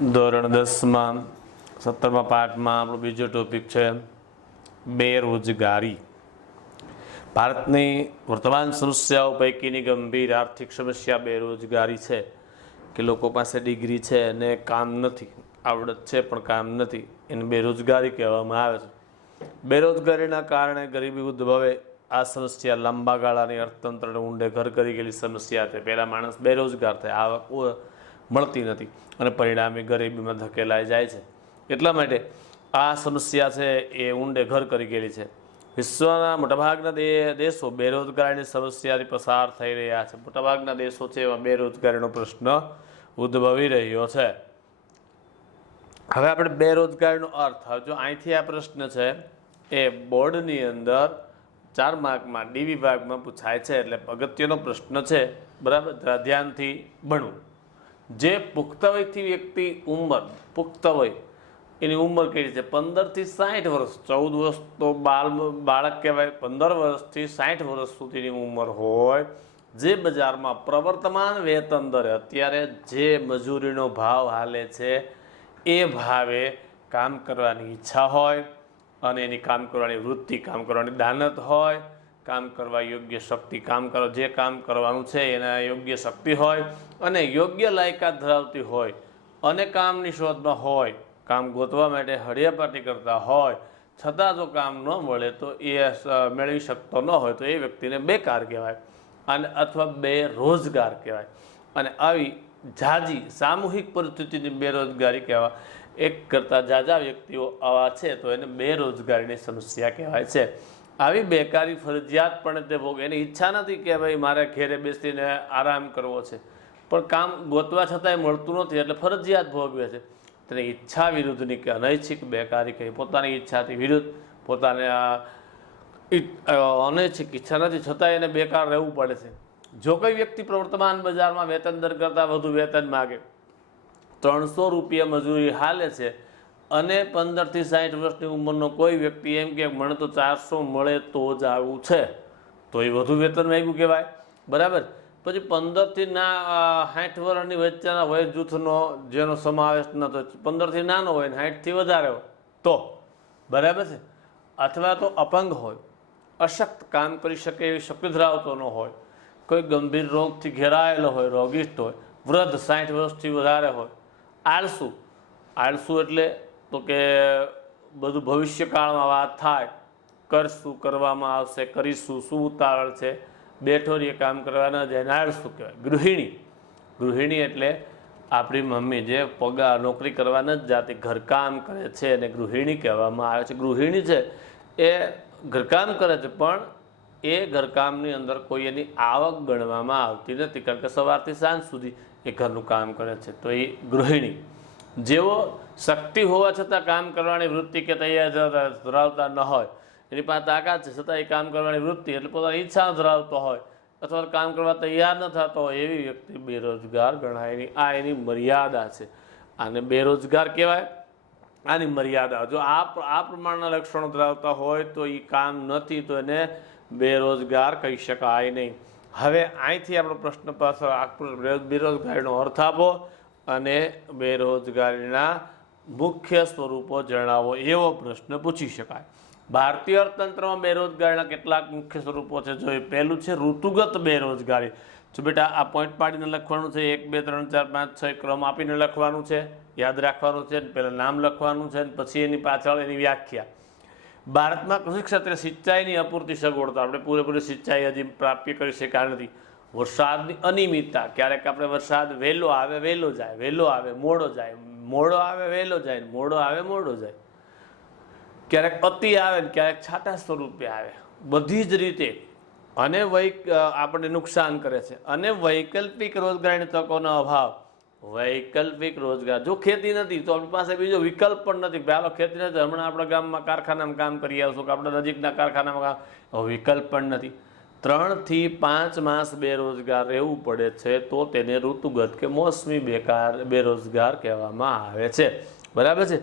ધોરણ 10માં 17મા પાઠમાં આપણો બીજો ટોપિક છે બેરોજગારી. ભારતની વર્તમાન સમસ્યાઓ પૈકીની ગંભીર આર્થિક સમસ્યા બેરોજગારી છે કે લોકો પાસે ડિગ્રી છે અને કામ નથી, આવડત છે પણ કામ નથી, એને બેરોજગારી કહેવામાં આવે છે. બેરોજગારીના કારણે ગરીબી ઉદ્ભવે. આ સમસ્યા લાંબા ગાળાની અર્થતંત્રને ઊંડે ઘર કરી ગયેલી સમસ્યા છે. પહેલાં માણસ બેરોજગાર થાય, આવક મળતી નથી અને પરિણામે ગરીબીમાં ધકેલાઈ જાય છે. એટલા માટે આ સમસ્યા છે એ ઊંડે ઘર કરી ગયેલી છે. વિશ્વના મોટાભાગના દેશો બેરોજગારીની સમસ્યાથી પસાર થઈ રહ્યા છે. મોટાભાગના દેશો છે એમાં બેરોજગારીનો પ્રશ્ન ઉદ્ભવી રહ્યો છે. હવે આપણે બેરોજગારીનો અર્થ, જો અહીંથી આ પ્રશ્ન છે એ બોર્ડની અંદર 4 માર્કમાં ડી વિભાગમાં પૂછાય છે, એટલે અગત્યનો પ્રશ્ન છે. બરાબર, ધ્યાનથી ભણવું. જે પુખ્ત વયથી વ્યક્તિ પુખ્ત વય એની ઉંમર કેવી છે? 15 થી 60 વર્ષ. 14 વર્ષ તો બાળક કહેવાય. 15 વર્ષથી 60 વર્ષ સુધીની ઉંમર હોય, જે બજારમાં પ્રવર્તમાન વેતન દરે અત્યારે જે મજૂરીનો ભાવ હાલે છે એ ભાવે કામ કરવાની ઈચ્છા હોય અને એની કામ કરવાની વૃત્તિ, કામ કરવાની દાનત હોય, કામ કરવા યોગ્ય શક્તિ, કામ કરવા જે કામ કરવાનું છે એના યોગ્ય શક્તિ હોય અને યોગ્ય લાયકાત ધરાવતી હોય અને કામની શોધમાં હોય, કામ ગોતવા માટે હળિયાપાટી કરતા હોય, છતાં જો કામ ન મળે તો એ મેળવી શકતો ન હોય તો એ વ્યક્તિને બેકાર કહેવાય અને અથવા બેરોજગાર કહેવાય. અને આવી ઝાઝી સામૂહિક પરિસ્થિતિની બેરોજગારી કહેવાય. એક કરતાં ઝાઝા વ્યક્તિઓ આવા છે તો એને બેરોજગારીની સમસ્યા કહેવાય છે. આવી બેકારી ફરજિયાતપણે તે ભોગ, એની ઈચ્છા નથી કે ભાઈ મારે ઘેરે બેસીને આરામ કરવો છે, પણ કામ ગોતવા છતાંય મળતું નથી એટલે ફરજિયાત ભોગવે છે. તેને ઈચ્છા વિરુદ્ધની કે અનૈચ્છિક બેકારી કહી. પોતાની ઈચ્છાથી વિરુદ્ધ, પોતાને અનૈચ્છિક ઈચ્છા નથી છતાં એને બેકાર રહેવું પડે છે. જો કોઈ વ્યક્તિ પ્રવર્તમાન બજારમાં વેતન દર કરતાં વધુ વેતન માગે, 300 રૂપિયા મજૂરી હાલે છે અને 15 થી 60 વર્ષની ઉંમરનો કોઈ વ્યક્તિ એમ કે મને તો 400 મળે તો જ આવું છે, તો એ વધુ વેતન માંગ્યું કહેવાય. બરાબર. પછી 15 થી 60 વર્ષની વચ્ચેના વય જૂથનો જેનો સમાવેશ ન થયો, 15 થી નાનો હોય ને 60 થી વધારે હોય તો બરાબર છે, અથવા તો અપંગ હોય, અશક્ત, કામ કરી શકે એવી શક્તિ ધરાવતો ન હોય, કોઈ ગંભીર રોગથી ઘેરાયેલો હોય, રોગિષ્ટ હોય, વૃદ્ધ 60 વર્ષથી વધારે હોય, આળસુ એટલે તો કે બધું ભવિષ્યકાળમાં વાત થાય, કરશું, કરવામાં આવશે, કરીશું, શું ઉતાવળ છે, બેઠો રહીએ કામ કરવા ન જાય, આળસુ કહેવાય. ગૃહિણી એટલે આપણી મમ્મી જે પગાર નોકરી કરવા ન જ જાતી, ઘરકામ કરે છે અને ગૃહિણી કહેવામાં આવે છે. ગૃહિણી છે એ ઘરકામ કરે છે પણ એ ઘરકામની અંદર કોઈ એની આવક ગણવામાં આવતી નથી, કારણ કે સવારથી સાંજ સુધી એ ઘરનું કામ કરે છે, તો એ ગૃહિણી. જેઓ શક્તિ હોવા છતાં કામ કરવાની વૃત્તિ કે તૈયાર ધરાવતા ન હોય, એની પાસે તાકાત છે છતાં એ કામ કરવાની વૃત્તિ એટલે પોતાની ઈચ્છા ધરાવતો હોય અથવા કામ કરવા તૈયાર ન થતો હોય એવી વ્યક્તિ બેરોજગાર ગણાય. આ એની મર્યાદા છે, આને બેરોજગાર કહેવાય. આની મર્યાદા, જો આ પ્રમાણના લક્ષણો ધરાવતા હોય તો એ કામ નથી તો એને બેરોજગાર કહી શકાય નહીં. હવે અહીંથી આપણો પ્રશ્ન પાછળ બેરોજગારીનો અર્થ આપો અને બેરોજગારીના મુખ્ય સ્વરૂપો જણાવો એવો પ્રશ્ન પૂછી શકાય. ભારતીય અર્થતંત્રમાં બેરોજગારીના કેટલાક મુખ્ય સ્વરૂપો છે. જો પહેલું છે ઋતુગત બેરોજગારી. જો બેટા આ પોઈન્ટ પાડીને લખવાનું છે, 1 2 3 4 5 6 ક્રમ આપીને લખવાનું છે, યાદ રાખવાનું છે, પહેલાં નામ લખવાનું છે અને પછી એની પાછળ એની વ્યાખ્યા. ભારતમાં કૃષિ ક્ષેત્રે સિંચાઈની અપૂરતી સગવડતા, આપણે પૂરેપૂરી સિંચાઈ હજી પ્રાપ્ય કરી શકાય નથી. વરસાદની અનિયમિતતા, ક્યારેક આપણે વરસાદ વહેલો આવે વહેલો જાય, વહેલો આવે મોડો જાય, મોડો આવે વહેલો જાય, મોડો આવે મોડો જાય, ક્યારેક અતિ આવે ને ક્યારેક છાટા સ્વરૂપે આવે, બધી જ રીતે અને આપણને નુકસાન કરે છે. અને વૈકલ્પિક રોજગારીની તકોનો અભાવ. વૈકલ્પિક રોજગાર, જો ખેતી નથી તો આપણી પાસે બીજો વિકલ્પ પણ નથી. પહેલો ખેતી નથી, હમણાં આપણા ગામમાં કારખાનામાં કામ કરી આવશું કે આપણા નજીકના કારખાનામાં કામ, વિકલ્પ પણ નથી. 3 થી 5 માસ બેરોજગાર રહેવું પડે છે તો તેને ઋતુગત કે મોસમી બેરોજગાર કહેવામાં આવે છે. બરાબર છે.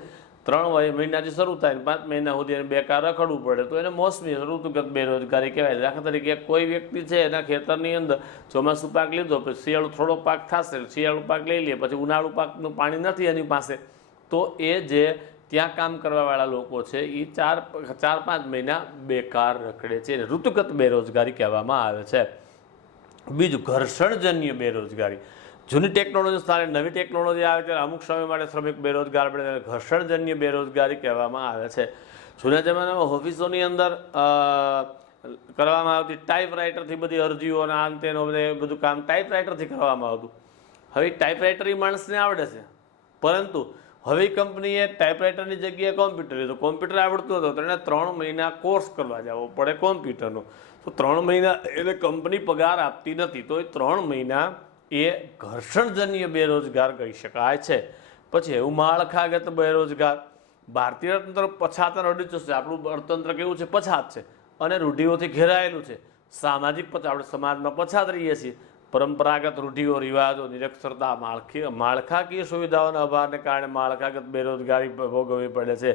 3 મહિનાથી શરૂ થાય ને 5 મહિના સુધી એને બેકાર રખડવું પડે તો એને મોસમી ઋતુગત બેરોજગારી કહેવાય. દાખલા તરીકે કોઈ વ્યક્તિ છે એના ખેતરની અંદર ચોમાસું પાક લીધો, પછી શિયાળુ થોડો પાક થશે, શિયાળુ પાક લઈ લે, પછી ઉનાળુ પાકનું પાણી નથી એની પાસે, તો એ જે ત્યાં કામ કરવાવાળા લોકો છે એ 4-5 મહિના બેકાર રખડે છે. એને ઋતુગત બેરોજગારી કહેવામાં આવે છે. બીજું ઘર્ષણજન્ય બેરોજગારી. જૂની ટેકનોલોજી સ્થાને નવી ટેકનોલોજી આવે ત્યારે અમુક સમય માટે શ્રમિક બેરોજગાર પડે તેને ઘર્ષણજન્ય બેરોજગારી કહેવામાં આવે છે. જૂના જમાનામાં ઓફિસોની અંદર કરવામાં આવતી ટાઈપરાઇટરથી બધી અરજીઓ અને આમ તેનો બધું કામ ટાઈપરાઇટરથી કરવામાં આવતું. હવે ટાઈપરાઇટર માણસને આવડે છે, પરંતુ હવે કંપનીએ ટાઈપરાઇટરની જગ્યાએ કોમ્પ્યુટર લીધું. કોમ્પ્યુટર આવડતું હતું તો એને 3 મહિના કોર્સ કરવા જવો પડે કોમ્પ્યુટરનો. તો 3 મહિના એને કંપની પગાર આપતી નથી, તો એ 3 મહિના એ ઘર્ષણજન્ય બેરોજગાર કહી શકાય છે. પછી એવું માળખાગત બેરોજગાર. ભારતીય અર્થતંત્ર પછાત અને રૂઢિચુસ્ત છે. આપણું અર્થતંત્ર કેવું છે? પછાત છે અને રૂઢિઓથી ઘેરાયેલું છે. સામાજિક આપણે સમાજમાં પછાત રહીએ છીએ. પરંપરાગત રૂઢિઓ, રિવાજો, નિરક્ષરતા, માળખાકીય સુવિધાઓના અભાવને કારણે માળખાગત બેરોજગારી ભોગવવી પડે છે.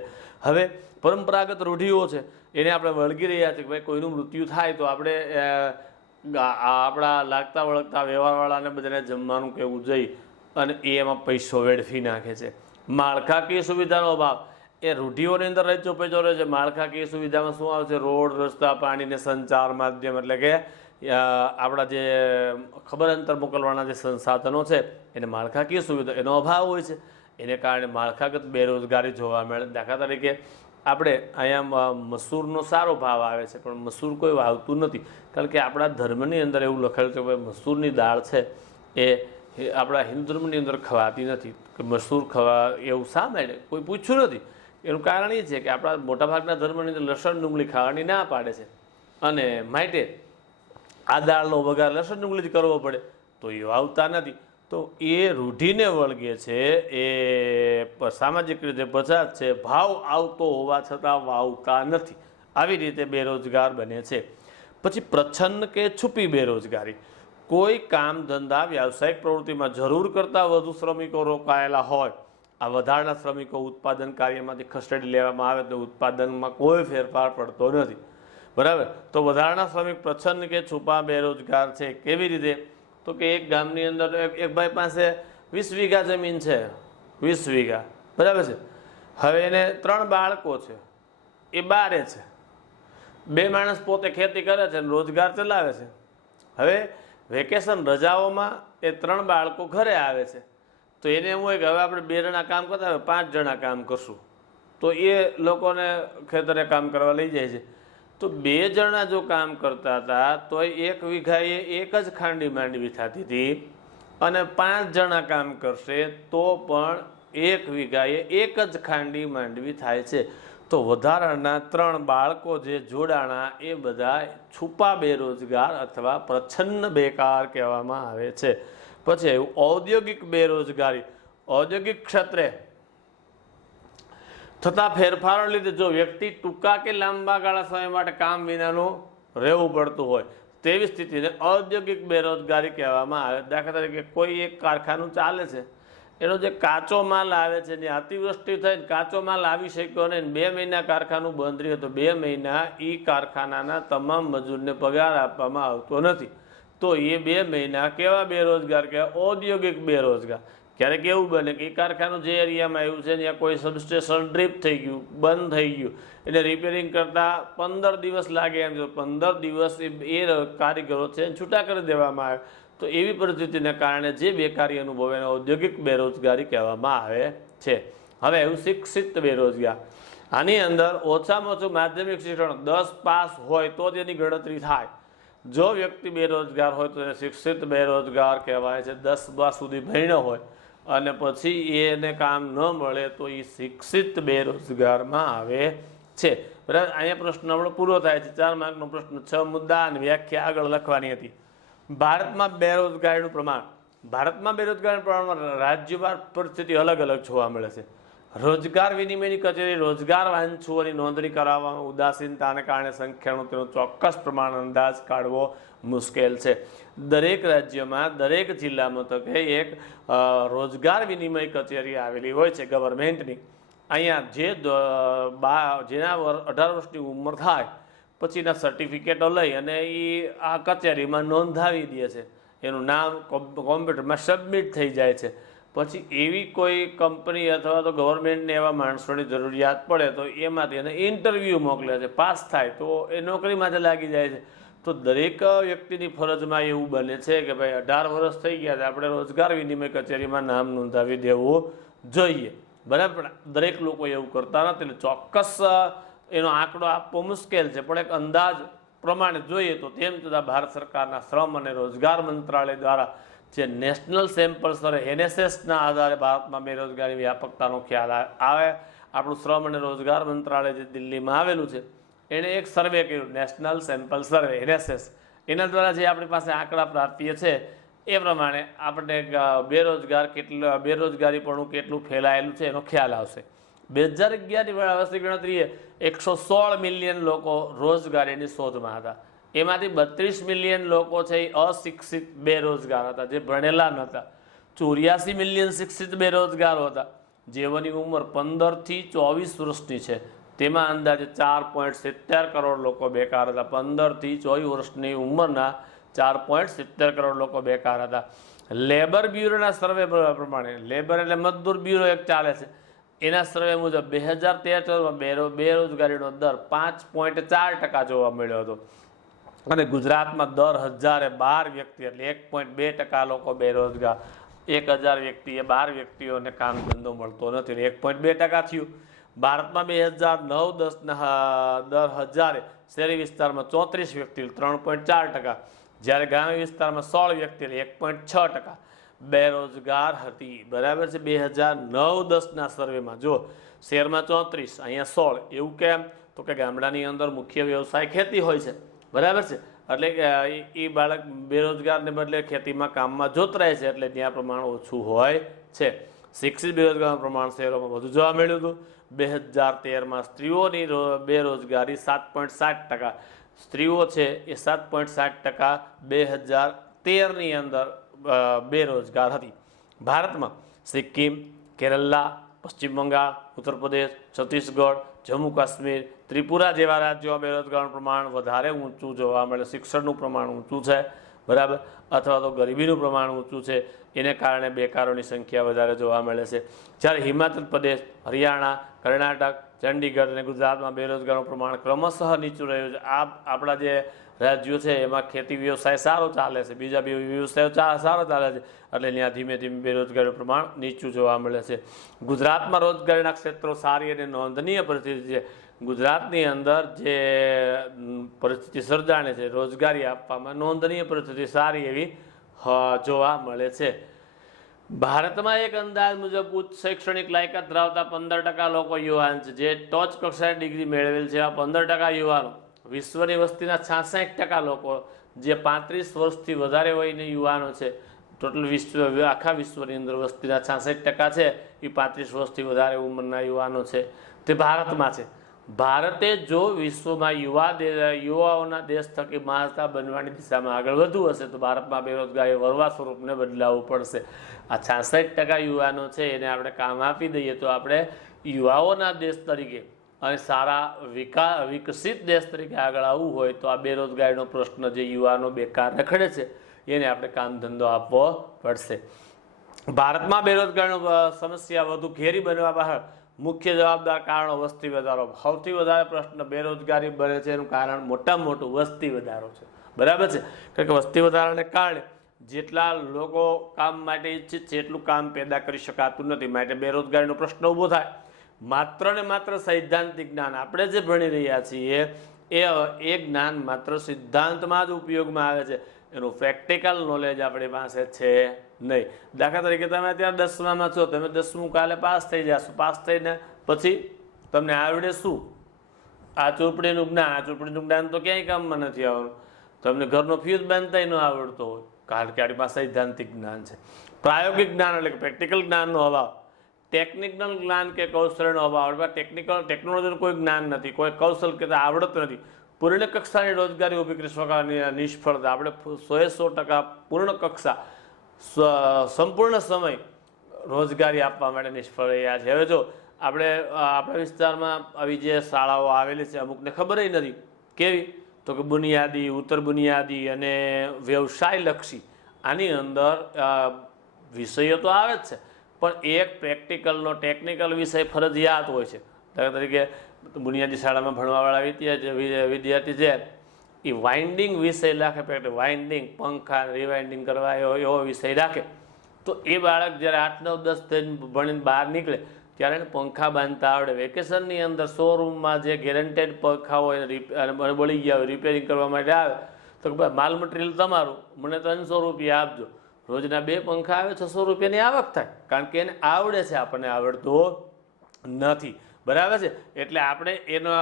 હવે પરંપરાગત રૂઢિઓ છે એને આપણે વળગી રહ્યા છીએ કે ભાઈ કોઈનું મૃત્યુ થાય તો આપણે આપણા લાગતા વળગતા વ્યવહારવાળાને બધાને જમવાનું કહેવું જઈ અને એમાં પૈસો વેડફી નાખે છે. માળખાકીય સુવિધાનો અભાવ એ રૂઢિઓની અંદર રચો પેચો રહે છે. માળખાકીય સુવિધામાં શું આવે છે? રોડ, રસ્તા, પાણીને સંચાર માધ્યમ, એટલે કે આપણા જે ખબર અંતર મોકલવાના જે સંસાધનો છે એને માળખાકીય સુવિધા એનો અભાવ હોય છે. એને કારણે માળખાગત બેરોજગારી જોવા મળે. દાખલા તરીકે આપણે અહીંયા મસૂરનો સારો ભાવ આવે છે, પણ મસૂર કોઈ વાવતું નથી, કારણ કે આપણા ધર્મની અંદર એવું લખેલું છે કે મસૂરની દાળ છે એ આપણા હિન્દુ ધર્મની અંદર ખવાતી નથી. કે મસૂર ખવા એવું શા માટે કોઈ પૂછ્યું નથી. એનું કારણ એ છે કે આપણા મોટાભાગના ધર્મની અંદર લસણ ડુંગળી ખાવાની ના પાડે છે, અને માટે આ દાળનો વઘાર લસણ ડુંગળી જ કરવો પડે, તો એ વાવતા નથી. તો એ રૂઢિને વળગે છે, એ સામાજિક રીતે પછાત છે, ભાવ આવતો હોવા છતાં વાવતા નથી. આવી રીતે બેરોજગાર બને છે. પછી પ્રચ્છન્ન કે છુપી બેરોજગારી. કોઈ કામ ધંધા વ્યાવસાયિક પ્રવૃત્તિમાં જરૂર કરતાં વધુ શ્રમિકો રોકાયેલા હોય, આ વધારાના શ્રમિકો ઉત્પાદન કાર્યમાંથી ખસેડી લેવામાં આવે તો ઉત્પાદનમાં કોઈ ફેરફાર પડતો નથી. બરાબર? તો વધારાના શ્રમિક પ્રચ્છન્ન કે છુપા બેરોજગાર છે. કેવી રીતે? તો કે એક ગામની અંદર એક ભાઈ પાસે 20 વીઘા જમીન છે, 20 વીઘા, બરાબર છે. હવે એને 3 બાળકો છે, એ બારે છે. 2 માણસ પોતે ખેતી કરે છે અને રોજગાર ચલાવે છે. હવે વેકેશન રજાઓમાં એ 3 બાળકો ઘરે આવે છે, તો એને એવું હોય કે હવે આપણે 2 જણા કામ કરતા હોય, 5 જણા કામ કરશું, તો એ લોકોને ખેતરે કામ કરવા લઈ જાય છે. તો 2 જણા જો કામ કરતા હતા તો 1 વીઘાએ 1 જ ખાંડી માંડવી થતી હતી, અને 5 જણા કામ કરશે તો પણ 1 વીઘાએ 1 જ ખાંડી માંડવી થાય છે. તો વધારાના 3 બાળકો જે જોડાણા એ બધા છુપા બેરોજગાર અથવા પ્રચ્છન્ન બેકાર કહેવામાં આવે છે. પછી ઔદ્યોગિક બેરોજગારી. ઔદ્યોગિક ક્ષેત્રે થતા ફેરફારો લીધે જો વ્યક્તિ ટૂંકા કે લાંબા ગાળા સમય માટે કામ વિનાનું રહેવું પડતું હોય તેવી સ્થિતિને ઔદ્યોગિક બેરોજગારી કહેવામાં આવે. દાખલા તરીકે કોઈ એક કારખાનું ચાલે છે, એનો જે કાચો માલ આવે છે જે અતિવૃષ્ટિ થઈને કાચો માલ આવી શક્યો નહીં, 2 મહિના કારખાનું બંધ રહ્યું, તો 2 મહિના એ કારખાનાના તમામ મજૂરને પગાર આપવામાં આવતો નથી. તો એ 2 મહિના કેવા બેરોજગાર કહેવાય? ઔદ્યોગિક બેરોજગાર. ક્યારેક એવું બને કે એ કારખાનું જે એરિયામાં આવ્યું છે ત્યાં કોઈ સબસ્ટેશન ડ્રીપ થઈ ગયું, બંધ થઈ ગયું, એને રિપેરિંગ કરતાં 15 દિવસ લાગે એમ છે. 15 દિવસ એ કારીગરો છે છૂટા કરી દેવામાં આવે. તો એવી પરિસ્થિતિને કારણે જે બેકારી અનુભવે એને ઔદ્યોગિક બેરોજગારી કહેવામાં આવે છે. હવે એવું શિક્ષિત બેરોજગાર. આની અંદર ઓછામાં ઓછું માધ્યમિક શિક્ષણ 10 પાસ હોય તો જ એની ગણતરી થાય. જો વ્યક્તિ બેરોજગાર હોય તો એને શિક્ષિત બેરોજગાર કહેવાય છે. 10 સુધી ભણ્યો હોય અને પછી એને કામ ન મળે તો એ શિક્ષિત બેરોજગારમાં આવે છે. બરાબર? અહીંયા પ્રશ્ન આપણો પૂરો થાય છે. 4 માર્કનો પ્રશ્ન, 6 મુદ્દા અને વ્યાખ્યા આગળ લખવાની હતી. ભારતમાં બેરોજગારીનું પ્રમાણ. ભારતમાં બેરોજગારીનું પ્રમાણમાં રાજ્યવાર પરિસ્થિતિ અલગ અલગ જોવા મળે છે. રોજગાર વિનિમયની કચેરી રોજગાર વાંચુઓની નોંધણી કરાવવામાં ઉદાસીનતાને કારણે સંખ્યાનો તેનો ચોક્કસ પ્રમાણ અંદાજ કાઢવો મુશ્કેલ છે. દરેક રાજ્યમાં દરેક જિલ્લા મથકે એક રોજગાર વિનિમય કચેરી આવેલી હોય છે ગવર્મેન્ટની. અહીંયા જેના 18 વર્ષની ઉંમર થાય પછીના સર્ટિફિકેટો લઈ અને એ આ કચેરીમાં નોંધાવી દે છે, એનું નામ કોમ્પ્યુટરમાં સબમિટ થઈ જાય છે. પછી એવી કોઈ કંપની અથવા તો ગવર્મેન્ટને એવા માણસોની જરૂરિયાત પડે તો એમાંથી એને ઇન્ટરવ્યૂ મોકલે છે, પાસ થાય તો એ નોકરી માટે લાગી જાય છે. તો દરેક વ્યક્તિની ફરજમાં એવું બને છે કે ભાઈ 18 વર્ષ થઈ ગયા છે, આપણે રોજગાર વિનિમય કચેરીમાં નામ નોંધાવી દેવું જોઈએ. બરાબર, દરેક લોકો એવું કરતા નથી, એટલે ચોક્કસ એનો આંકડો આપવો મુશ્કેલ છે, પણ એક અંદાજ પ્રમાણે જોઈએ તો તેમ છતાં ભારત સરકારના શ્રમ અને રોજગાર મંત્રાલય દ્વારા જે નેશનલ સેમ્પલ સર્વે NSSના આધારે ભારતમાં બેરોજગારી વ્યાપકતાનો ખ્યાલ આવે. આપણું શ્રમ અને રોજગાર મંત્રાલય જે દિલ્હીમાં આવેલું છે એણે એક સર્વે કર્યું, નેશનલ સેમ્પલ સર્વે NSS. એના દ્વારા જે આપણી પાસે આંકડા પ્રાપ્ય છે એ પ્રમાણે આપણે બેરોજગારીપણું કેટલું ફેલાયેલું છે એનો ખ્યાલ આવશે. 2011ની વસ્તી ગણતરીએ 116 મિલિયન લોકો રોજગારીની શોધમાં હતા. એમાંથી 32 મિલિયન લોકો છે એ અશિક્ષિત બેરોજગાર હતા, જે ભણેલા નહોતા. 84 મિલિયન શિક્ષિત બેરોજગારો હતા, જેઓની ઉંમર 15 થી 24 વર્ષની છે. તેમાં અંદાજે 4.70 કરોડ લોકો બેકાર હતા. 15 થી 24 વર્ષની ઉંમરના 4.70 કરોડ લોકો બેકાર હતા. લેબર બ્યુરોના સર્વે પ્રમાણે, લેબર એટલે મજદૂર બ્યુરો એક ચાલે છે, એના સર્વે મુજબ 2013 બેરોજગારીનો દર 5.4% જોવા મળ્યો હતો. અને ગુજરાતમાં દર 1012 વ્યક્તિ એટલે 1.2% લોકો બેરોજગાર. 1000 વ્યક્તિએ 12 વ્યક્તિઓને કામ ધંધો મળતો નથી, 1.2% થયું. ભારતમાં 2009-10ના દર 1000 શહેરી વિસ્તારમાં 34 વ્યક્તિ 3.4%, જ્યારે ગ્રામ્ય વિસ્તારમાં 16 વ્યક્તિ 1.6% બેરોજગાર હતી. બરાબર છે. 2009-10ના સર્વેમાં જો શહેરમાં 34, અહીંયા 16, એવું કેમ? તો કે ગામડાની અંદર મુખ્ય વ્યવસાય ખેતી હોય છે. બરાબર છે, એટલે કે એ બાળક બેરોજગારને બદલે ખેતીમાં કામમાં જોતરાય છે, એટલે ત્યાં પ્રમાણ ઓછું હોય છે. શિક્ષિત બેરોજગારનું પ્રમાણ શહેરોમાં વધુ જોવા મળ્યું હતું. 2013માં સ્ત્રીઓની બેરોજગારી 7.7%, સ્ત્રીઓ છે એ 7.7% 2013ની અંદર બેરોજગાર હતી. ભારતમાં સિક્કિમ, કેરલા, પશ્ચિમ બંગાળ, ઉત્તર પ્રદેશ, છત્તીસગઢ, જમ્મુ કાશ્મીર, ત્રિપુરા જેવા રાજ્યોમાં બેરોજગારનું પ્રમાણ વધારે ઊંચું જોવા મળે. શિક્ષણનું પ્રમાણ ઊંચું છે, બરાબર, અથવા તો ગરીબીનું પ્રમાણ ઊંચું છે, એને કારણે બેકારોની સંખ્યા વધારે જોવા મળે છે. જ્યારે હિમાચલ પ્રદેશ, હરિયાણા, કર્ણાટક, ચંડીગઢ અને ગુજરાતમાં બેરોજગારનું પ્રમાણ ક્રમશઃ નીચું રહ્યું છે. આપણા જે રાજ્યો છે એમાં ખેતી વ્યવસાય સારો ચાલે છે, બીજા બે વ્યવસાયો સારો ચાલે છે, એટલે ત્યાં ધીમે ધીમે બેરોજગારીનું પ્રમાણ નીચું જોવા મળે છે. ગુજરાતમાં રોજગારીના ક્ષેત્રો સારી અને નોંધનીય પરિસ્થિતિ છે. ગુજરાતની અંદર જે પરિસ્થિતિ સર્જાણે છે રોજગારી આપવામાં, નોંધનીય પરિસ્થિતિ સારી એવી જોવા મળે છે. ભારતમાં એક અંદાજ મુજબ ઉચ્ચ શૈક્ષણિક લાયકાત ધરાવતા 15% લોકો યુવાન છે, જે ટોચ કક્ષાએ ડિગ્રી મેળવેલ છે. આ 15% યુવાનો વિશ્વની વસ્તીના 66% લોકો, જે 35 વર્ષથી વધારે વયના યુવાનો છે. ટોટલ આખા વિશ્વની અંદર વસ્તીના 66% છે એ 35 વર્ષથી વધારે ઉંમરના યુવાનો છે, તે ભારતમાં છે. ભારતે જો વિશ્વમાં યુવાઓના દેશ થકી મહાસત્તા બનવાની દિશામાં આગળ વધવું હશે તો ભારતમાં બેરોજગારી વરવા સ્વરૂપને બદલાવવું પડશે. આ 66% યુવાનો છે એને આપણે કામ આપી દઈએ તો આપણે યુવાઓના દેશ તરીકે અને સારા વિકસિત દેશ તરીકે આગળ આવવું હોય તો આ બેરોજગારીનો પ્રશ્ન, જે યુવાનો બેકાર રખડે છે, એને આપણે કામ ધંધો આપવો પડશે. ભારતમાં બેરોજગારીનો સમસ્યા વધુ ઘેરી બનવા પાછળ મુખ્ય જવાબદાર કારણો વસ્તી વધારો. સૌથી વધારે પ્રશ્ન બેરોજગારી બને છે એનું કારણ મોટામાં મોટું વસ્તી વધારો છે. બરાબર છે, કારણ કે વસ્તી વધારાને કારણે જેટલા લોકો કામ માટે ઈચ્છિત છે એટલું કામ પેદા કરી શકાતું નથી, માટે બેરોજગારીનો પ્રશ્ન ઊભો થાય. માત્ર ને માત્ર સૈદ્ધાંતિક જ્ઞાન આપણે જે ભણી રહ્યા છીએ એ જ્ઞાન માત્ર સિદ્ધાંતમાં જ ઉપયોગમાં આવે છે, એનું પ્રેક્ટિકલ નોલેજ આપણી પાસે છે નહીં. દાખલા તરીકે તમે અત્યારે 10મામાં છો, તમે 10મું કાલે પાસ થઈ જશો, પાસ થઈને પછી તમને આવડે શું? આ ચોપડીનું જ્ઞાન તો ક્યાંય કામમાં નથી આવવાનું. તમને ઘરનો ફ્યુઝ બાંધતા ન આવડતો હોય, કારણ કે આપણી પાસે સૈદ્ધાંતિક જ્ઞાન છે. પ્રાયોગિક જ્ઞાન એટલે કે પ્રેક્ટિકલ જ્ઞાનનો અભાવ, ટેકનિકલ જ્ઞાન કે કૌશલ્યનો અભાવ. ટેકનોલોજીનું કોઈ જ્ઞાન નથી, કોઈ કૌશલ કે આવડત નથી. પૂર્ણ કક્ષાની રોજગારી ઊભી કરી શકાવાની નિષ્ફળતા. આપણે 100% પૂર્ણ કક્ષા સંપૂર્ણ સમય રોજગારી આપવા માટે નિષ્ફળ રહ્યા છે. હવે જો આપણે આપણા વિસ્તારમાં આવી જે શાળાઓ આવેલી છે અમુકને ખબર નથી કેવી, તો કે બુનિયાદી, ઉત્તર બુનિયાદી અને વ્યવસાયલક્ષી. આની અંદર વિષયો તો આવે જ છે, પણ એક પ્રેક્ટિકલનો ટેકનિકલ વિષય ફરજિયાત હોય છે. દાખલા તરીકે બુનિયાદી શાળામાં ભણવાવાળા વિદ્યાર્થી છે એ વાઇન્ડિંગ વિષય રાખે, વાઇન્ડિંગ, પંખા રિવાઇન્ડિંગ કરવા એવો વિષય રાખે, તો એ બાળક જ્યારે 8, 9, 10 થઈને ભણીને બહાર નીકળે ત્યારે એને પંખા બાંધતા આવડે. વેકેશનની અંદર શોરૂમમાં જે ગેરંટેડ પંખા હોય અને બળી ગયા હોય રિપેરિંગ કરવા માટે આવે તો કે ભાઈ માલ મટીરિયલ તમારું, મને 300 રૂપિયા આપજો. રોજના 2 પંખા આવે, 600 રૂપિયાની આવક થાય, કારણ કે એને આવડે છે, આપણને આવડતો નથી. બરાબર છે. એટલે આપણે એનો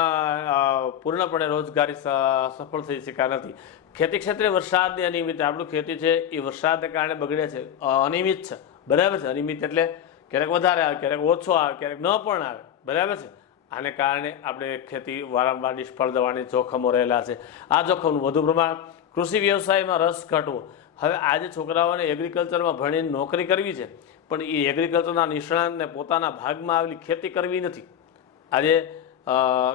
પૂર્ણપણે રોજગારી સફળ થઈ શક્યા નથી. ખેતી ક્ષેત્રે વરસાદની અનિયમિત, આપણું ખેતી છે એ વરસાદને કારણે બગડે છે, અનિયમિત છે. બરાબર છે. અનિયમિત એટલે ક્યારેક વધારે આવે, ક્યારેક ઓછો આવે, ક્યારેક ન પણ આવે. બરાબર છે. આને કારણે આપણે ખેતી વારંવાર નિષ્ફળ જવાની જોખમો રહેલા છે. આ જોખમનું વધુ પ્રમાણ, કૃષિ વ્યવસાયમાં રસ ઘટવો. હવે આજે છોકરાઓને એગ્રીકલ્ચરમાં ભણીને નોકરી કરવી છે, પણ એ એગ્રીકલ્ચરના નિષ્ણાતને પોતાના ભાગમાં આવેલી ખેતી કરવી નથી. આજે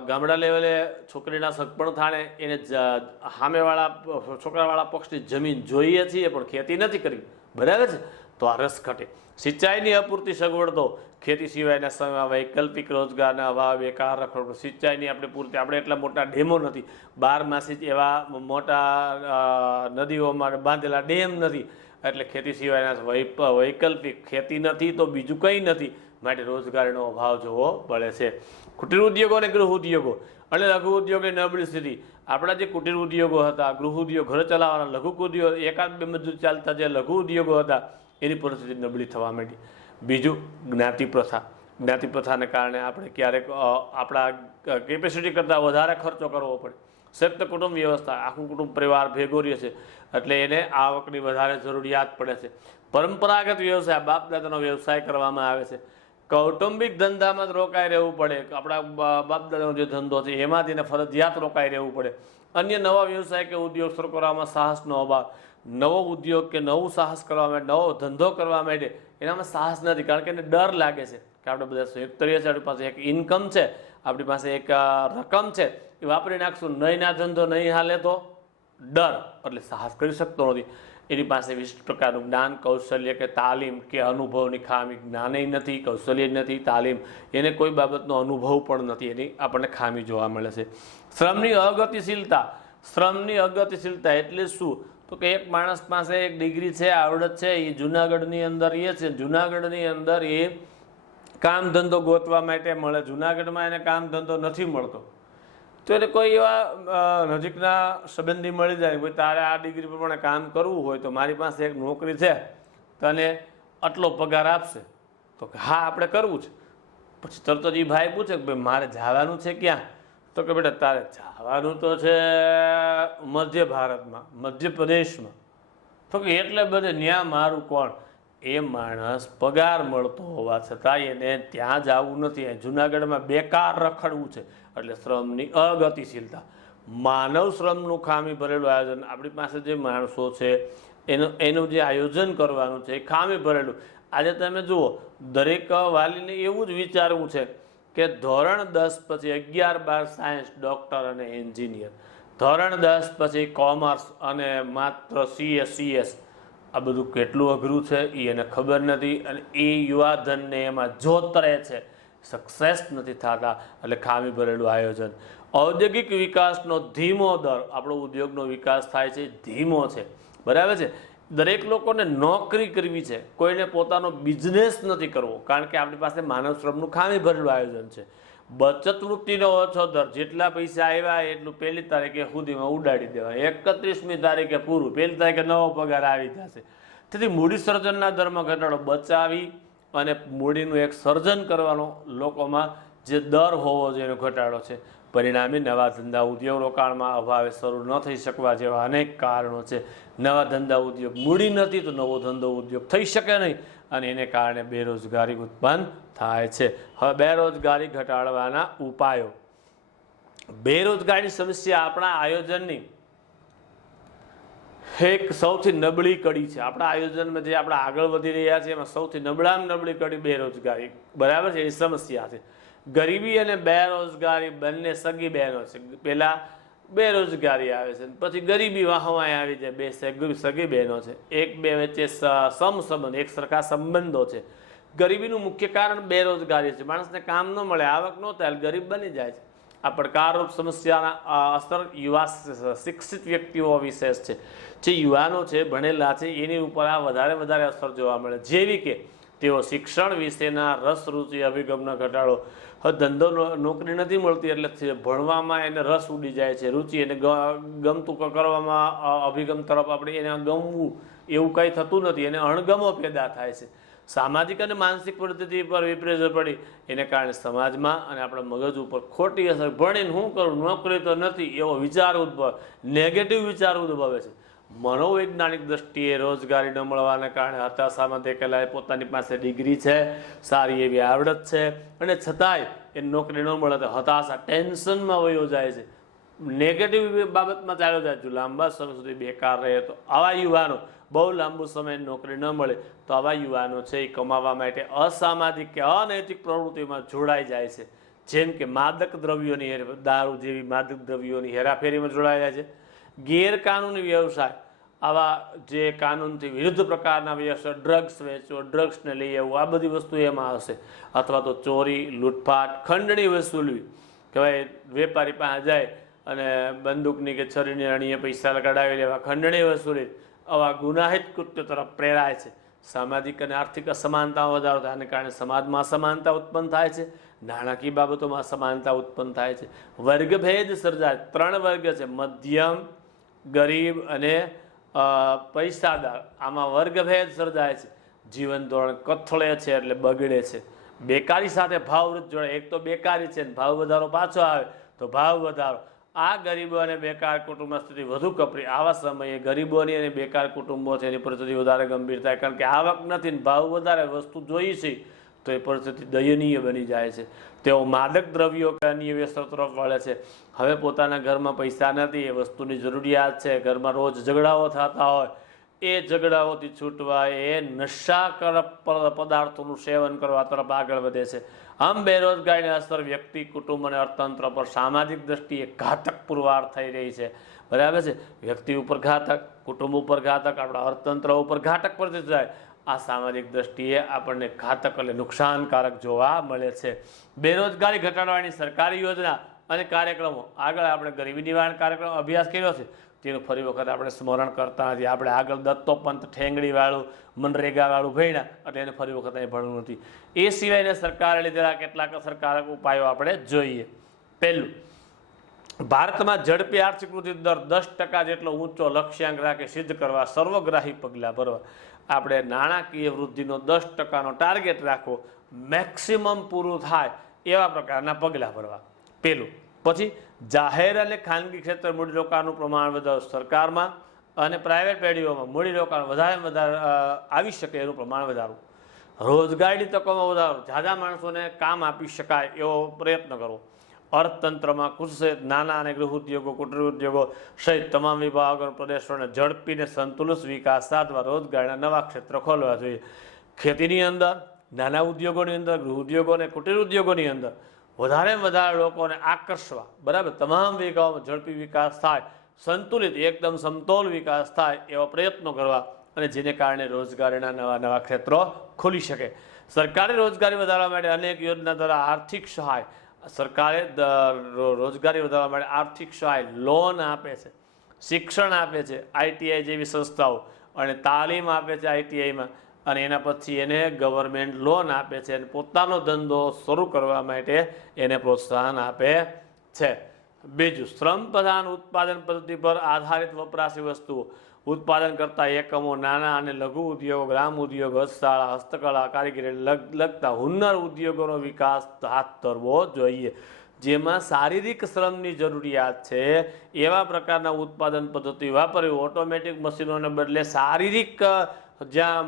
ગામડા લેવલે છોકરીના સગપણ થાણે એને સામેવાળા છોકરાવાળા પક્ષની જમીન જોઈએ છીએ, પણ ખેતી નથી કરવી. બરાબર છે. તો આ રસ ઘટે. સિંચાઈની અપૂરતી સગવડતો, ખેતી સિવાયના સમયમાં વૈકલ્પિક રોજગારના અભાવ, બેકાર રખડો. સિંચાઈની આપણે પૂરતી, આપણે એટલા મોટા ડેમો નથી, 12 માસી એવા મોટા નદીઓમાં બાંધેલા ડેમ નથી, એટલે ખેતી સિવાયના વૈકલ્પિક ખેતી નથી તો બીજું કંઈ નથી, માટે રોજગારીનો અભાવ જોવો પડે છે. કુટીર ઉદ્યોગો અને ગૃહ ઉદ્યોગો અને લઘુ ઉદ્યોગની નબળી સ્થિતિ. આપણા જે કુટીર ઉદ્યોગો હતા, ગૃહ ઉદ્યોગ, ઘર ચલાવવાના લઘુ ઉદ્યોગ, 1-2 મજૂર ચાલતા જે લઘુ ઉદ્યોગો હતા એની પરિસ્થિતિ નબળી થવા માંડી. બીજું જ્ઞાતિ પ્રથા. જ્ઞાતિ પ્રથાને કારણે આપણે ક્યારેક આપણા કેપેસિટી કરતાં વધારે ખર્ચો કરવો પડે. સંયુક્ત કુટુંબ વ્યવસ્થા, આખું કુટુંબ પરિવાર ભેગો રહે છે, એટલે એને આવકની વધારે જરૂરિયાત પડે છે. પરંપરાગત વ્યવસાય, બાપ દાદાનો વ્યવસાય કરવામાં આવે છે. કૌટુંબિક ધંધામાં જ રોકાઈ રહેવું પડે. આપણા બાપ દાદાનો જે ધંધો છે એમાં તેને ફરજિયાત રોકાઈ રહેવું પડે. અન્ય નવા વ્યવસાય કે ઉદ્યોગ શરૂ કરવામાં સાહસનો અભાવ. નવો ઉદ્યોગ કે નવું સાહસ કરવા માટે, નવો ધંધો કરવા માટે એનામાં સાહસ નથી, કારણ કે એને ડર લાગે છે કે આપણે બધા સંયુક્ત રહીએ છીએ, આપણી પાસે એક ઇન્કમ છે, આપણી પાસે એક રકમ છે, એ વાપરી નાખશું, નહીં ના ધંધો નહીં હાલે તો ડર, એટલે સાહસ કરી શકતો નથી. એની પાસે વિશિષ્ટ પ્રકારનું જ્ઞાન, કૌશલ્ય કે તાલીમ કે અનુભવની ખામી. જ્ઞાનય નથી, કૌશલ્ય નથી, તાલીમ, એને કોઈ બાબતનો અનુભવ પણ નથી, એની આપણને ખામી જોવા મળે છે. શ્રમની અગતિશીલતા. શ્રમની અગતિશીલતા એટલે શું? તો કે એક માણસ પાસે એક ડિગ્રી છે, આવડત છે, એ જુનાગઢની અંદર એ છે, જુનાગઢની અંદર એ કામ ધંધો ગોતવા માટે મળે, જુનાગઢમાં એને કામ ધંધો નથી મળતો, તો એને કોઈ એવા નજીકના સંબંધી મળી જાય, ભાઈ તારે આ ડિગ્રી પ્રમાણે કામ કરવું હોય તો મારી પાસે એક નોકરી છે, તને આટલો પગાર આપશે. તો કે હા આપણે કરવું છે. પછી તરત જ એ ભાઈ પૂછે કે ભાઈ મારે જવાનું છે ક્યાં? તો કે બેટા તારે જવાનું તો છે મધ્ય ભારતમાં, મધ્યપ્રદેશમાં. તો કે એટલે બધે ત્યાં મારું કોણ? એ માણસ પગાર મળતો હોવા છતાં એને ત્યાં જવું નથી, જુનાગઢમાં બેકાર રખડવું છે. એટલે શ્રમની અગતિશીલતા. માનવ શ્રમનું ખામી ભરેલું આયોજન. આપણી પાસે જે માણસો છે એનું જે આયોજન કરવાનું છે એ ખામી ભરેલું. આજે તમે જુઓ, દરેક વાલીને એવું જ વિચારવું છે કે ધોરણ 10 પછી 11, 12 સાયન્સ, ડૉક્ટર અને એન્જિનિયર, ધોરણ 10 પછી કોમર્સ અને માત્ર CS. આ બધું કેટલું અઘરું છે એ એને ખબર નથી, અને એ યુવાધનને એમાં જોતરે છે, સક્સેસ નથી થતા, એટલે ખામી ભરેલું આયોજન. ઔદ્યોગિક વિકાસનો ધીમો દર. આપણો ઉદ્યોગનો વિકાસ થાય છે ધીમો છે. બરાબર છે. દરેક લોકોને નોકરી કરવી છે, કોઈને પોતાનો બિઝનેસ નથી કરવો, કારણ કે આપણી પાસે માનવ શ્રમનું ખામી ભરેલું આયોજન છે. બચત વૃત્તિનો ઓછો દર. જેટલા પૈસા આવ્યા એટલું 1લી તારીખે સુધીમાં ઉડાડી દેવાય, 31મી તારીખે પૂરું, 1લી તારીખે નવો પગાર આવી જશે. તેથી મૂડી સર્જનના દરમાં ઘટાડો. બચાવી અને મૂડીનું એક સર્જન કરવાનો લોકોમાં જે દર હોવો જોઈએ એનો ઘટાડો છે. પરિણામે નવા ધંધા ઉદ્યોગ રોકાણમાં અભાવે શરૂ ન થઈ શકવા જેવા અનેક કારણો છે. નવા ધંધા ઉદ્યોગ, મૂડી નથી તો નવો ધંધો ઉદ્યોગ થઈ શકે નહીં, અને એને કારણે બેરોજગારી ઉત્પન્ન થાય છે. હવે બેરોજગારી ઘટાડવાના ઉપાયો. બેરોજગારી સમસ્યા આપણા આયોજનની એક સૌથી નબળી કડી છે. આપણા આયોજનમાં જે આપણે આગળ વધી રહ્યા છીએ એમાં સૌથી નબળામાં નબળી કડી બેરોજગારી. બરાબર છે. એ સમસ્યા છે. ગરીબી અને બેરોજગારી બંને સગી બહેનો છે. પહેલા બેરોજગારી આવે છે, પછી ગરીબી વાહવાય આવી જાય. બે સગી બહેનો છે, એક બે વચ્ચે સમસંબંધ, એક સરખા સંબંધો છે. ગરીબીનું મુખ્ય કારણ બેરોજગારી છે. માણસને કામ ન મળે, આવક ન થાય, ગરીબ બની જાય છે. આ પડકારરૂપ સમસ્યાના અસર યુવા શિક્ષિત વ્યક્તિઓ વિશેષ છે. જે યુવાનો છે, ભણેલા છે, એની ઉપર આ વધારે અસર જોવા મળે. જેવી કે તેઓ શિક્ષણ વિશેના રસ રુચિ અભિગમનો ઘટાડો. હવે ધંધો નોકરી નથી મળતી એટલે ભણવામાં એને રસ ઉડી જાય છે, રુચિ એને ગમતું કરવામાં, અભિગમ તરફ આપણે એને ગમવું એવું કંઈ થતું નથી, એને અણગમો પેદા થાય છે. સામાજિક અને માનસિક પરિસ્થિતિ પર વિપરીત પડી, એને કારણે સમાજમાં અને આપણા મગજ ઉપર ખોટી અસર. ભણીને શું કરું, નોકરી તો નથી, એવો વિચાર ઉદ્ભવે, નેગેટિવ વિચાર ઉદ્ભવે છે. મનોવૈજ્ઞાનિક દ્રષ્ટિએ રોજગારી ન મળવાને કારણે હતાશામાં દેખેલા પોતાની પાસે ડિગ્રી છે, સારી એવી આવડત છે, અને છતાંય એ નોકરી ન મળે તો હતાશા, ટેન્શનમાં વયો જાય છે, નેગેટિવ બાબતમાં ચાલ્યો જાય. જો લાંબા સમય સુધી બેકાર રહે તો આવા યુવાનો, બહુ લાંબુ સમય નોકરી ન મળે તો આવા યુવાનો છે એ કમાવા માટે અસામાજિક કે અનૈતિક પ્રવૃત્તિમાં જોડાઈ જાય છે. જેમ કે માદક દ્રવ્યોની, દારૂ જેવી માદક દ્રવ્યોની હેરાફેરીમાં જોડાઈ જાય છે. ગેરકાનૂની વ્યવસાય, આવા જે કાનૂનથી વિરુદ્ધ પ્રકારના વ્યવસાય, ડ્રગ્સ વેચવો, ડ્રગ્સને લઈ આવવું, આ બધી વસ્તુ એમાં હશે. અથવા તો ચોરી, લૂંટફાટ, ખંડણી વસૂલવી, કહેવાય વેપારી પાસે જાય અને બંદૂકની કે છરીની અણીએ પૈસા કઢાવી લેવા, ખંડણી વસૂલી, આવા ગુનાહિત કૃત્ય તરફ પ્રેરાય છે. સામાજિક અને આર્થિક અસમાનતામાં વધારો થાય, આને કારણે સમાજમાં અસમાનતા ઉત્પન્ન થાય છે, નાણાકીય બાબતોમાં અસમાનતા ઉત્પન્ન થાય છે, વર્ગભેદ સર્જાય. 3 વર્ગ છે, મધ્યમ, ગરીબ અને પૈસાદાર. આમાં વર્ગભેદ સર્જાય છે. જીવન ધોરણ કથળે છે એટલે બગડે છે. બેકારી સાથે ભાવવૃદ્ધિ જોડે, એક તો બેકારી છે, ભાવ વધારો પાછો આવે તો ભાવ વધારો. આ ગરીબો અને બેકાર કુટુંબની સ્થિતિ વધુ કપરી. આવા સમયે ગરીબોની અને બેકાર કુટુંબો છે એની પરિસ્થિતિ વધારે ગંભીર થાય, કારણ કે આવક નથી ને ભાવ વધારે, વસ્તુ જોઈએ છે તો એ પરિસ્થિતિ દયનીય બની જાય છે. તેઓ માદક દ્રવ્યો કે અન્ય વ્યસનો તરફ વળે છે. હવે પોતાના ઘરમાં પૈસા નથી, એ વસ્તુની જરૂરિયાત છે, ઘરમાં રોજ ઝઘડાઓ થતા હોય, એ ઝઘડાઓથી છૂટવા એ નશાકારક પદાર્થોનું સેવન કરવા તરફ આગળ વધે છે. આમ બેરોજગારીની અસર વ્યક્તિ, કુટુંબ અને અર્થતંત્ર પર સામાજિક દ્રષ્ટિએ ઘાતક પુરવાર થઈ રહી છે. બરાબર છે? વ્યક્તિ ઉપર ઘાતક, કુટુંબ ઉપર ઘાતક, આપણા અર્થતંત્ર ઉપર ઘાતક પરિસ્થિતિ થાય. આ સામાજિક દ્રષ્ટિએ આપણને ઘાતક એટલે નુકસાનકારક જોવા મળે છે. બેરોજગારી ઘટાડવાની સરકારી યોજના અને કાર્યક્રમો, આગળ આપણે ગરીબી નિવારણ કાર્યક્રમ અભ્યાસ કર્યો છે, તેનું ફરી વખત આપણે સ્મરણ કરતા નથી. આપણે આગળ દત્તોપંત ઠેંગડીવાળું, મનરેગાવાળું ભણ્યા એટલે એને ફરી વખત અહીં ભણવું નથી. એ સિવાયના સરકારે લીધેલા કેટલાક અસરકારક ઉપાયો આપણે જોઈએ. પહેલું, ભારતમાં ઝડપી આર્થિક વૃદ્ધિ દર 10% જેટલો ઊંચો લક્ષ્યાંક રાખી સિદ્ધ કરવા સર્વગ્રાહી પગલાં ભરવા. આપણે નાણાકીય વૃદ્ધિનો 10%નો ટાર્ગેટ રાખવો, મેક્સિમમ પૂરું થાય એવા પ્રકારના પગલાં ભરવા. પહેલું. પછી જાહેર અને ખાનગી ક્ષેત્ર મૂડીરોકાણનું પ્રમાણ વધારો. સરકારમાં અને પ્રાઇવેટ પેઢીઓમાં મૂડીરોકાણ વધારે આવી શકે એનું પ્રમાણ વધારવું. રોજગારીની તકોમાં વધારો, ઝાઝા માણસોને કામ આપી શકાય એવો પ્રયત્ન કરવો. અર્થતંત્રમાં કૃષિ સહિત નાના અને ગૃહ ઉદ્યોગો, કુટીર ઉદ્યોગો સહિત તમામ વિભાગો પ્રદેશોને ઝડપીને સંતુલિત વિકાસ સાધવા રોજગારીના નવા ક્ષેત્રો ખોલવા જોઈએ. ખેતીની અંદર, નાના ઉદ્યોગોની અંદર, ગૃહ ઉદ્યોગો અને કુટીર ઉદ્યોગોની અંદર વધારે લોકોને આકર્ષવા. બરાબર? તમામ વિભાગોમાં ઝડપી વિકાસ થાય, સંતુલિત એકદમ સમતોલ વિકાસ થાય એવા પ્રયત્નો કરવા, અને જેને કારણે રોજગારીના નવા ક્ષેત્રો ખુલી શકે. સરકારે રોજગારી વધારવા માટે અનેક યોજના દ્વારા આર્થિક સહાય, સરકારે રોજગારી વધારવા માટે આર્થિક સહાય, લોન આપે છે, શિક્ષણ આપે છે, ITI જેવી સંસ્થાઓ, અને તાલીમ આપે છે ITIમાં, અને એના પછી એને ગવર્મેન્ટ લોન આપે છે, અને પોતાનો ધંધો શરૂ કરવા માટે એને પ્રોત્સાહન આપે છે. બીજું, શ્રમ પ્રધાન ઉત્પાદન પદ્ધતિ પર આધારિત વપરાશી વસ્તુઓ, ઉત્પાદન કરતા એકમો, નાના અને લઘુ ઉદ્યોગો, ગ્રામ ઉદ્યોગો, હસ્તશાળા, હસ્તકલા, કારીગરી લગતા હુન્નર ઉદ્યોગોનો વિકાસ હાથ ધરવો જોઈએ. જેમાં શારીરિક શ્રમની જરૂરિયાત છે એવા પ્રકારના ઉત્પાદન પદ્ધતિ વાપરવી. ઓટોમેટિક મશીનોને બદલે શારીરિક જ્યાં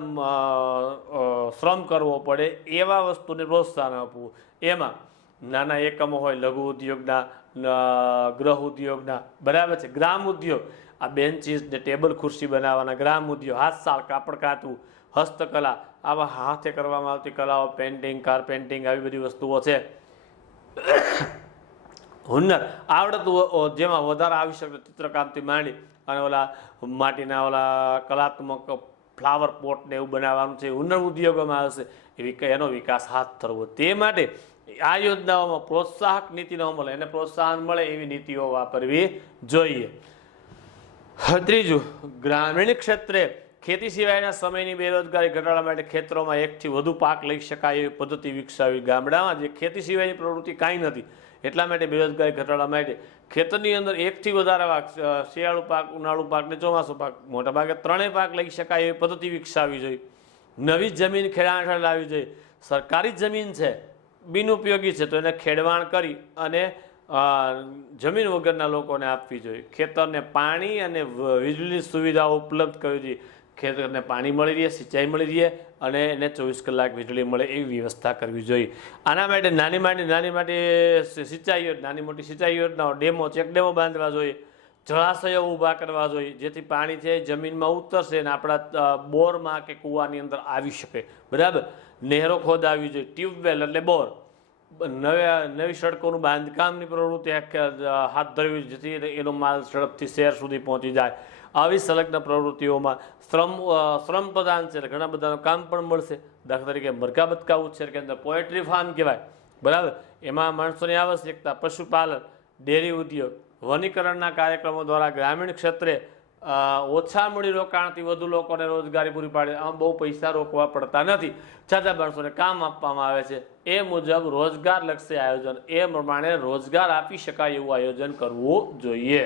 શ્રમ કરવો પડે એવા વસ્તુને પ્રોત્સાહન આપવું. એમાં નાના એકમો હોય, લઘુ ઉદ્યોગના, ગૃહ ઉદ્યોગના, બરાબર છે, ગ્રામ ઉદ્યોગ, આ બેન્ચીસ ને ટેબલ ખુરશી બનાવવાના, ગ્રામ ઉદ્યોગ, હાથશાળ, કાપડ કાતવું, હસ્તકલા, આવા હાથે કરવામાં આવતી કલાઓ, પેઇન્ટિંગ, કાર્પેન્ટિંગ, આવી બધી વસ્તુઓ છે હુનર આવડતું જેમાં વધારે આવી શકે, ચિત્રકામથી માંડી અને ઓલા માટીના ઓલા કલાત્મક ફ્લાવર પોટ ને એવું બનાવવાનું છે, હુનર ઉદ્યોગોમાં આવશે, એનો વિકાસ હાથ ધરવો. તે માટે આ યોજનાઓમાં પ્રોત્સાહક નીતિનો અમલ, એને પ્રોત્સાહન મળે એવી નીતિઓ વાપરવી જોઈએ. ત્રીજું, ગ્રામીણ ક્ષેત્રે ખેતી સિવાયના સમયની બેરોજગારી ઘટાડવા માટે ખેતરોમાં એકથી વધુ પાક લઈ શકાય એવી પદ્ધતિ વિકસાવી. ગામડામાં જે ખેતી સિવાયની પ્રવૃત્તિ કાંઈ નથી, એટલા માટે બેરોજગારી ઘટાડવા માટે ખેતરની અંદર એકથી વધારે પાક, શિયાળુ પાક, ઉનાળુ પાક ને ચોમાસુ પાક, મોટાભાગે ત્રણેય પાક લઈ શકાય એવી પદ્ધતિ વિકસાવવી જોઈએ. નવી જમીન ખેડાણ હેઠળ લાવવી જોઈએ. સરકારી જમીન છે, બિનઉપયોગી છે, તો એને ખેડવાણ કરી અને જમીન વગરના લોકોને આપવી જોઈએ. ખેતરને પાણી અને વીજળીની સુવિધાઓ ઉપલબ્ધ કરવી જોઈએ. ખેતરને પાણી મળી રહે, સિંચાઈ મળી રહે અને એને 24 કલાક વીજળી મળે એવી વ્યવસ્થા કરવી જોઈએ. આના માટે નાની મોટી સિંચાઈ યોજનાઓ, ડેમો, ચેક ડેમો બાંધવા જોઈએ. જળાશયો ઊભા કરવા જોઈએ, જેથી પાણી છે જમીનમાં ઉતરશે અને આપણા બોરમાં કે કૂવાની અંદર આવી શકે. બરાબર. નહેરો ખોદાવી જોઈએ, ટ્યુબવેલ એટલે બોર. નવી સડકોનું બાંધકામની પ્રવૃત્તિ હાથ ધરવી, જેથી એનો માલ ઝડપથી શહેર સુધી પહોંચી જાય. આવી સંલગ્ન પ્રવૃત્તિઓમાં શ્રમ પ્રધાન છે, ઘણા બધાનું કામ પણ મળશે. દાખલા તરીકે મરઘા બતકા ઉછેર કેન્દ્ર, પોએટ્રી ફાર્મ કહેવાય. બરાબર. એમાં માણસોની આવશ્યકતા, પશુપાલન, ડેરી ઉદ્યોગ, વનીકરણના કાર્યક્રમો દ્વારા ગ્રામીણ ક્ષેત્રે ઓછા મૂડીરોકાણથી વધુ લોકોને રોજગારી પૂરી પાડે. આમાં બહુ પૈસા રોકવા પડતા નથી, છતાં માણસોને કામ આપવામાં આવે છે. એ મુજબ રોજગાર લક્ષી આયોજન, એ પ્રમાણે રોજગાર આપી શકાય એવું આયોજન કરવું જોઈએ.